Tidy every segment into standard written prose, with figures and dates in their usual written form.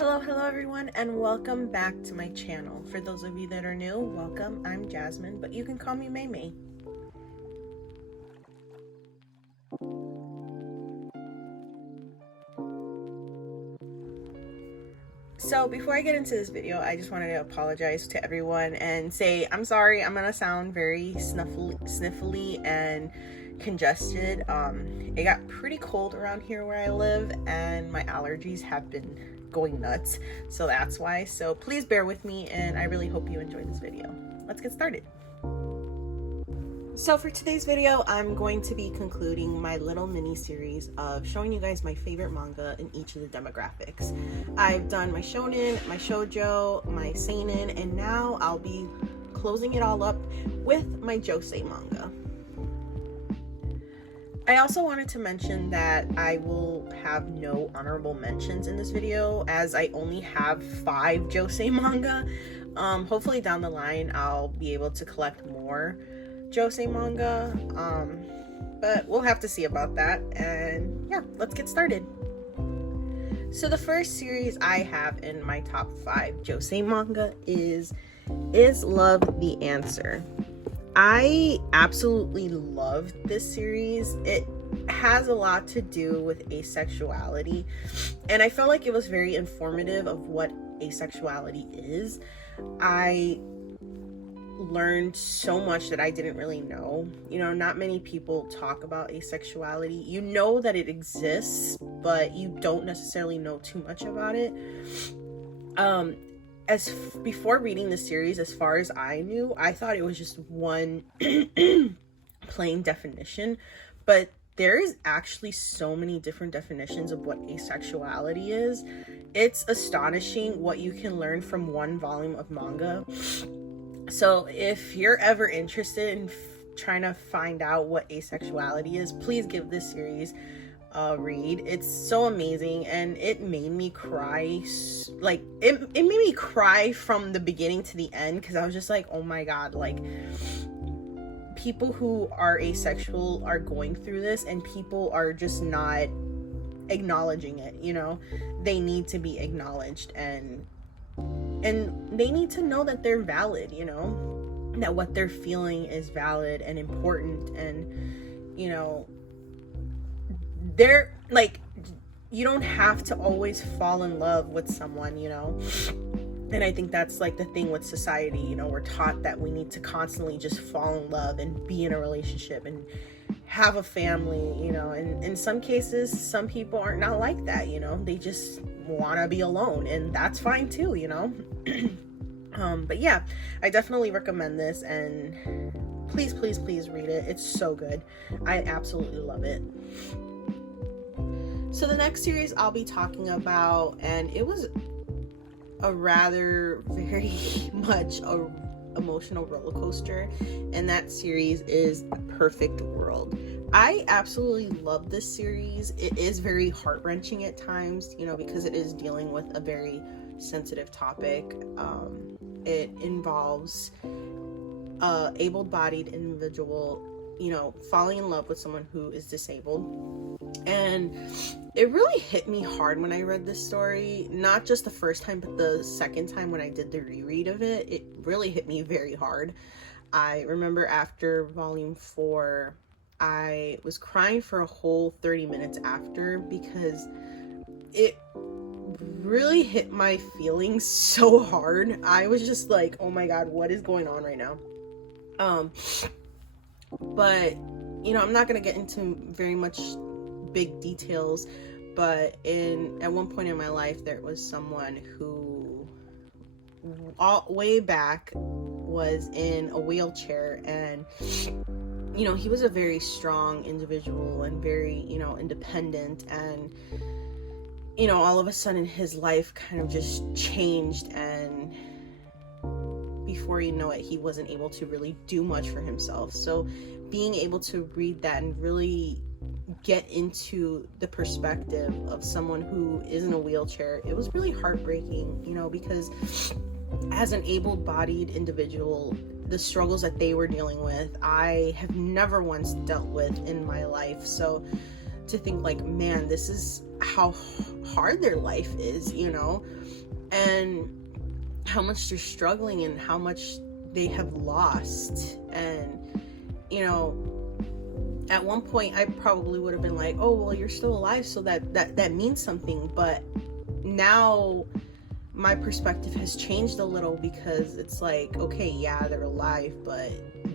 Hello everyone, and welcome back to my channel. For those of you that are new, welcome. I'm Jasmine, but you can call me May May. So before I get into this video, I just wanted to apologize to everyone and say I'm sorry. I'm gonna sound very sniffly and congested. It got pretty cold around here where I live, and my allergies have been going nuts, so that's why. So please bear with me, and I really hope you enjoy this video. Let's get started. So for today's video, I'm going to be concluding my little mini series of showing you guys my favorite manga in each of the demographics. I've done my shonen, my shoujo, my seinen, and now I'll be closing it all up with my Josei manga. I also wanted to mention that I will have no honorable mentions in this video, as I only have 5 Josei manga. Hopefully down the line I'll be able to collect more Josei manga, but we'll have to see about that. And yeah, let's get started. So the first series I have in my top 5 Josei manga is Love the Answer? I absolutely loved this series. It has a lot to do with asexuality, and I felt like it was very informative of what asexuality is. I learned so much that I didn't really know. You know, not many people talk about asexuality. You know that it exists, but you don't necessarily know too much about it. Before reading the series, as far as I knew, I thought it was just one plain definition, but there is actually so many different definitions of what asexuality is. It's astonishing what you can learn from one volume of manga. So if you're ever interested in trying to find out what asexuality is, please give this series a read. It's so amazing, and it made me cry. Like it made me cry from the beginning to the end, because I was just like, oh my god, like people who are asexual are going through this, and people are just not acknowledging it. You know, they need to be acknowledged, and they need to know that they're valid, you know, that what they're feeling is valid and important. And you know, they're like, you don't have to always fall in love with someone, you know. And I think that's like the thing with society, you know, we're taught that we need to constantly just fall in love and be in a relationship and have a family, you know. And in some cases, some people aren't not like that, you know, they just want to be alone, and that's fine too, you know. But yeah, I definitely recommend this, and please read it. It's so good. I absolutely love it. So the next series I'll be talking about, and it was a rather very much a emotional roller coaster, and that series is Perfect World. I absolutely love this series. It is very heart-wrenching at times, you know, because it is dealing with a very sensitive topic. It involves a able-bodied individual, you know, falling in love with someone who is disabled. And it really hit me hard when I read this story, not just the first time, but the second time when I did the reread of it. It really hit me very hard. I remember after volume 4, I was crying for a whole 30 minutes after, because it really hit my feelings so hard. I was just like, oh my god, what is going on right now? But you know, I'm not gonna get into very much big details, but at one point in my life, there was someone who way back was in a wheelchair, and you know, he was a very strong individual and very, you know, independent, and you know, all of a sudden his life kind of just changed, and before you know it, he wasn't able to really do much for himself. So being able to read that and really get into the perspective of someone who is in a wheelchair, it was really heartbreaking, you know, because as an able-bodied individual, the struggles that they were dealing with, I have never once dealt with in my life. So to think like, man, this is how hard their life is, you know, and how much they're struggling and how much they have lost. And, you know, at one point I probably would have been like, oh, well, you're still alive, so that means something. But now my perspective has changed a little, because it's like, okay, yeah, they're alive, but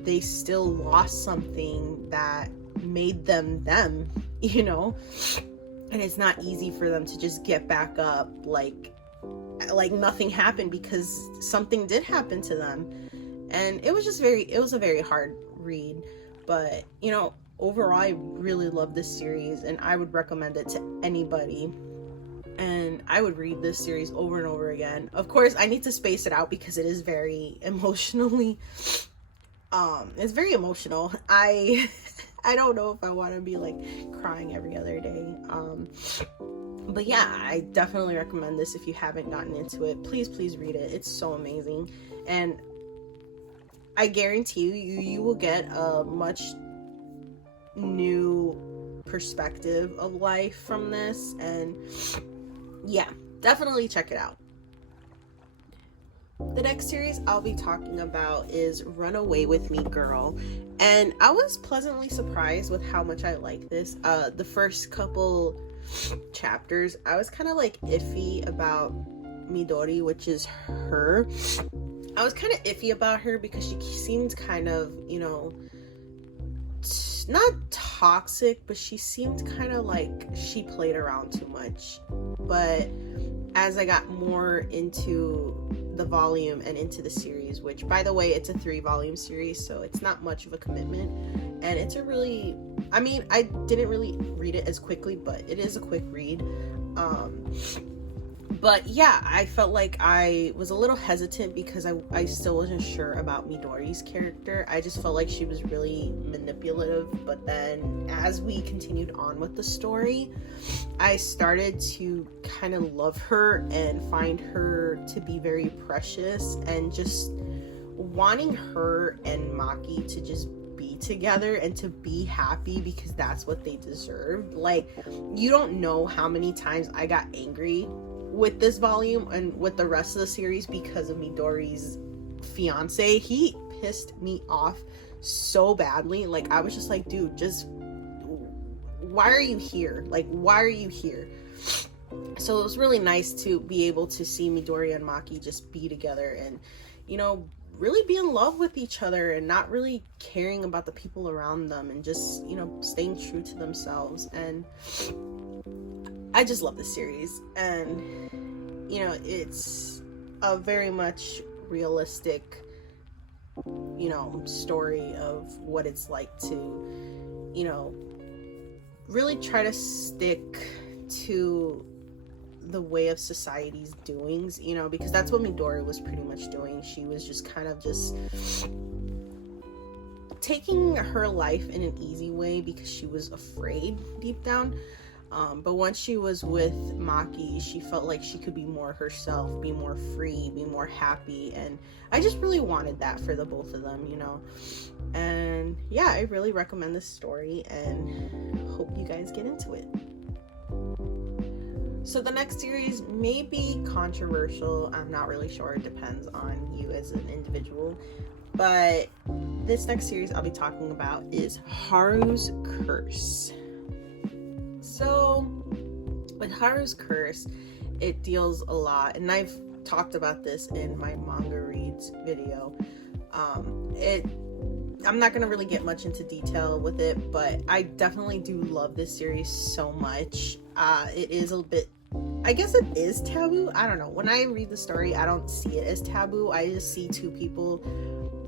they still lost something that made them, you know. And it's not easy for them to just get back up like nothing happened, because something did happen to them. And it was a very hard read. But, you know, overall, I really love this series, and I would recommend it to anybody. And I would read this series over and over again. Of course, I need to space it out because it is very emotionally, it's very emotional. I don't know if I want to be like crying every other day. But yeah, I definitely recommend this. If you haven't gotten into it, please read it. It's so amazing. And I guarantee you will get a much new perspective of life from this. And yeah, definitely check it out. The next series I'll be talking about is Run Away With Me, Girl. And I was pleasantly surprised with how much I like this. The first couple chapters, I was kind of like iffy about Midori, which is her. I was kind of iffy about her because she seemed kind of, you know, not toxic, but she seemed kind of like she played around too much. But as I got more into the volume and into the series, which, by the way, it's a 3-volume series, so it's not much of a commitment, and it's a really, I mean, I didn't really read it as quickly, but it is a quick read. But yeah, I felt like I was a little hesitant because I still wasn't sure about Midori's character. I just felt like she was really manipulative. But then as we continued on with the story, I started to kind of love her and find her to be very precious, and just wanting her and Maki to just be together and to be happy, because that's what they deserved. Like, you don't know how many times I got angry with this volume and with the rest of the series because of Midori's fiance. He pissed me off so badly. Like, I was just like, dude, just why are you here? Like, why are you here? So it was really nice to be able to see Midori and Maki just be together and, you know, really be in love with each other and not really caring about the people around them, and just, you know, staying true to themselves. And I just love this series. And, you know, it's a very much realistic, you know, story of what it's like to, you know, really try to stick to the way of society's doings, you know, because that's what Midori was pretty much doing. She was just kind of just taking her life in an easy way because she was afraid deep down. But once she was with Maki, she felt like she could be more herself, be more free, be more happy. And I just really wanted that for the both of them, you know. And yeah, I really recommend this story and hope you guys get into it. So the next series may be controversial. I'm not really sure. It depends on you as an individual. But this next series I'll be talking about is Haru's Curse. So with Haru's Curse, it deals a lot, and I've talked about this in my manga reads video. I'm not gonna really get much into detail with it, but I definitely do love this series so much. It is a bit, I guess it is taboo. I don't know. When I read the story, I don't see it as taboo. I just see two people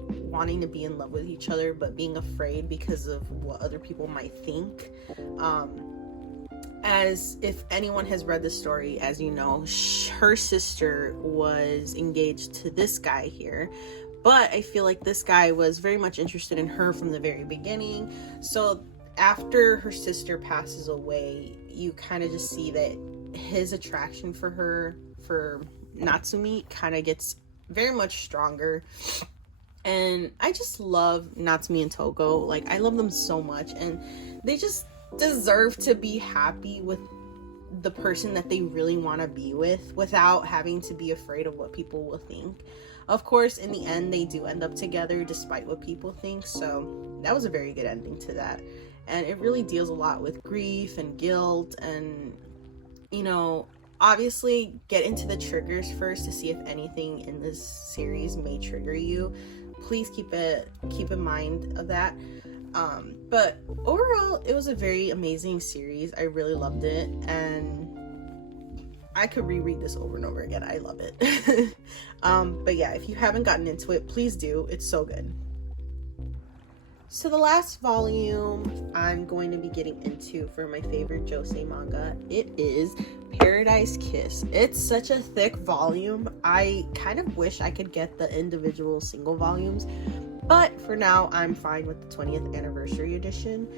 wanting to be in love with each other, but being afraid because of what other people might think. As if anyone has read the story, as you know, her sister was engaged to this guy here, but I feel like this guy was very much interested in her from the very beginning. So after her sister passes away, you kind of just see that his attraction for her, for Natsumi, kind of gets very much stronger. And I just love Natsumi and Togo. Like, I love them so much, and they just deserve to be happy with the person that they really want to be with without having to be afraid of what people will think. Of course, in the end, they do end up together despite what people think. So that was a very good ending to that. And it really deals a lot with grief and guilt, and, you know, obviously get into the triggers first to see if anything in this series may trigger you. Please keep in mind of that. But overall, it was a very amazing series. I really loved it, and I could reread this over and over again. I love it. But yeah, if you haven't gotten into it, please do. It's so good. So the last volume I'm going to be getting into for my favorite Josei manga, it is Paradise Kiss. It's such a thick volume. I kind of wish I could get the individual single volumes, but for now I'm fine with the 20th anniversary edition.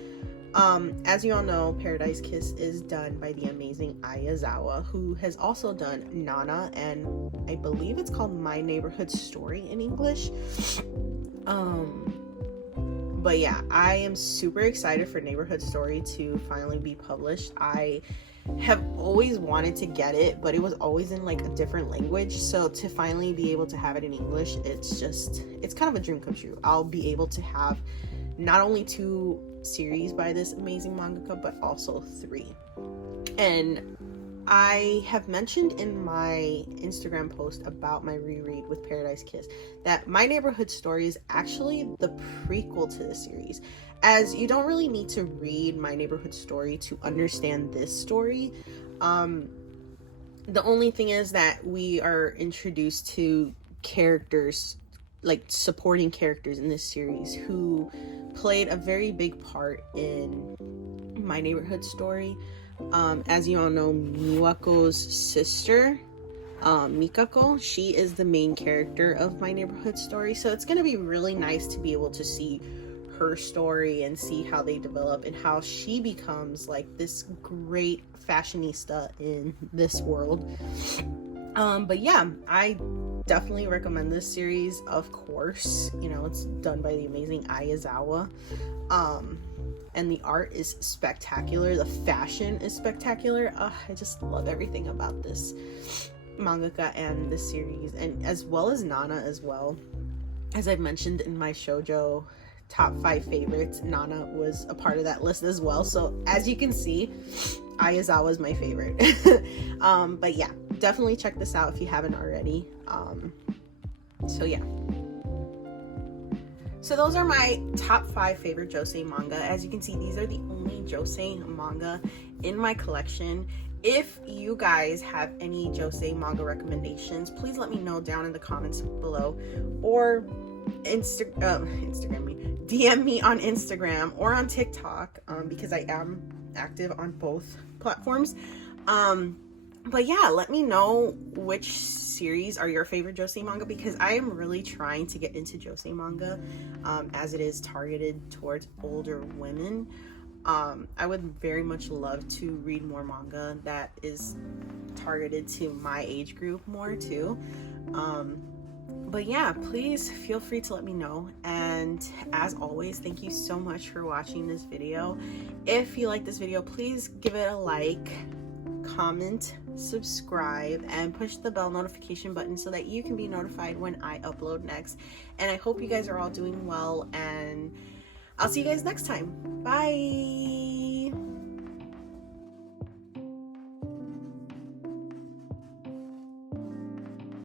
As you all know, Paradise Kiss is done by the amazing Ayazawa, who has also done Nana, and I believe it's called My Neighborhood Story in English. But yeah, I am super excited for Neighborhood Story to finally be published. I have always wanted to get it, but it was always in like a different language. So to finally be able to have it in English, it's kind of a dream come true. I'll be able to have not only 2 series by this amazing mangaka, but also 3. And I have mentioned in my Instagram post about my reread with Paradise Kiss that My Neighborhood Story is actually the prequel to the series, as you don't really need to read My Neighborhood Story to understand this story. The only thing is that we are introduced to characters, like supporting characters in this series, who played a very big part in My Neighborhood Story. As you all know, Miwako's sister, Mikako, she is the main character of My Neighborhood Story. So it's going to be really nice to be able to see her story and see how they develop and how she becomes like this great fashionista in this world. But yeah, I definitely recommend this series. Of course, you know, it's done by the amazing Ayazawa. And the art is spectacular. The fashion is spectacular. I just love everything about this mangaka and this series, and as well as Nana as well. As I've mentioned in my shoujo top 5 favorites, Nana was a part of that list as well. So as you can see, Ayazawa is my favorite. But yeah, definitely check this out if you haven't already. So yeah. So those are my top 5 favorite Josei manga. As you can see, these are the only Josei manga in my collection. If you guys have any Josei manga recommendations, please let me know down in the comments below, or DM me on Instagram or on TikTok, because I am active on both platforms. But yeah, let me know which series are your favorite Josei manga, because I am really trying to get into Josei manga, as it is targeted towards older women. I would very much love to read more manga that is targeted to my age group more too. But yeah, please feel free to let me know. And as always, thank you so much for watching this video. If you like this video, please give it a like, comment, subscribe, and push the bell notification button so that you can be notified when I upload next. And I hope you guys are all doing well, and I'll see you guys next time. Bye.